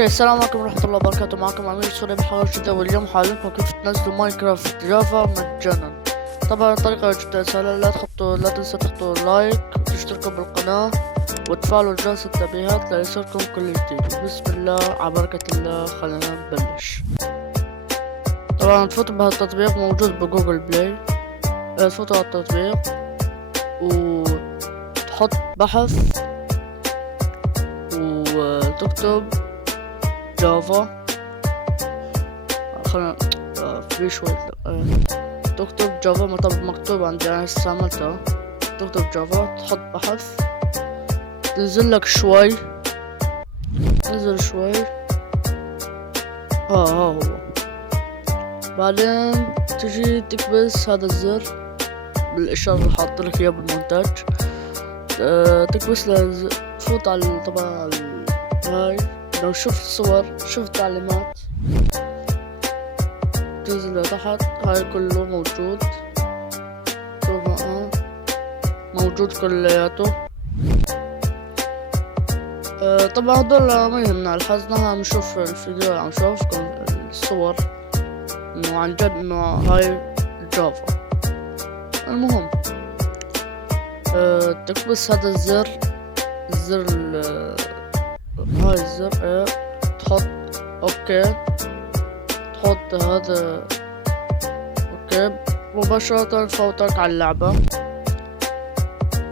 اوكي، السلام عليكم ورحمة الله وبركاته. معكم أمير سوري بحلقة جديدة، واليوم حعلمكم كيف تنزلوا ماينكرافت جافا مجانا. طبعا الطريقة جدا سهلة. لا تنسوا تحطوا لايك وتشتركوا بالقناة وتفعلوا جرس التنبيهات ليصلكم كل جديد. بسم الله على بركة الله، خلينا نبلش. طبعا تفوتوا بهالتطبيق، موجود بجوجل بلاي. تفوتوا على التطبيق وتحط بحث وتكتب جافا. خلنا في شوي تكتب جافا. طب مكتوب عندي، انا استعملتها. تكتب جافا، تحط بحث، تنزل لك شوي، تنزل شوي. ها هو. بعدين تجي تكبس هذا الزر بالاشارة اللي حاط لك اياه بالمونتاج. تكبس له، تفوت على طبعا هاي. لو شفت صور، شفت تعليمات، تنزل لتحت. هاي كله موجود، شوفها موجود كلياته. طبعا هدول ما يهمنا الحزن، عم نشوف الفيديو، عم نشوفكم الصور انه عن جد انه هاي جافا. المهم تكبس هذا الزر، هاي الزر، تحط اوكي، تحط هذا اوكي. مباشرة تفوتك على اللعبة.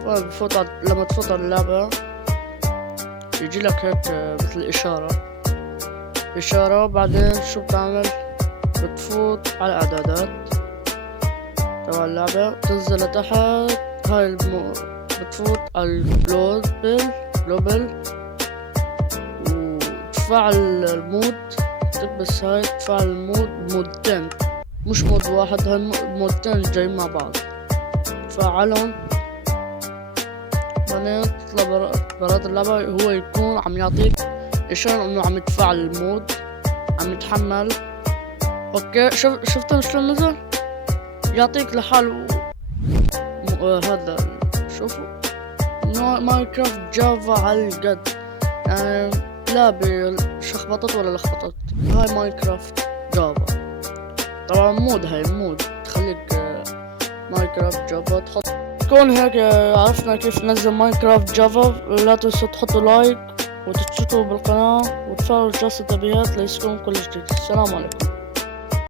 لما تفوت على اللعبة يجي لك هيك مثل إشارة. بعدين شو بتعمل؟ بتفوت على الإعدادات تبع اللعبة، تنزل لتحت. هاي بتفوت على الجلوبال وتفعل المود. تكبس هاي، تفعل المود، مودين مش مود واحد، هاي مودين جايين مع بعض. تفعلهم، بعدين تطلع برات اللعبة. هو يكون عم يعطيك إشارة إنه عم يتفعل المود، عم يتحمل. أوكي، شفتوا شلون نزل؟ يعطيك لحاله. هذا شوفوا ماينكرافت جافا على القد، يعني لا بشخبطت ولا لخبطت. هاي ماينكرافت جافا. طبعا هاي مود تخليك ماينكرافت جافا. تكون هيك عرفنا كيف ننزل ماينكرافت جافا. لا تنسوا تحطوا لايك وتشتركوا بالقناة وتفعلوا جرس التنبيهات ليصلكم كل جديد. السلام عليكم.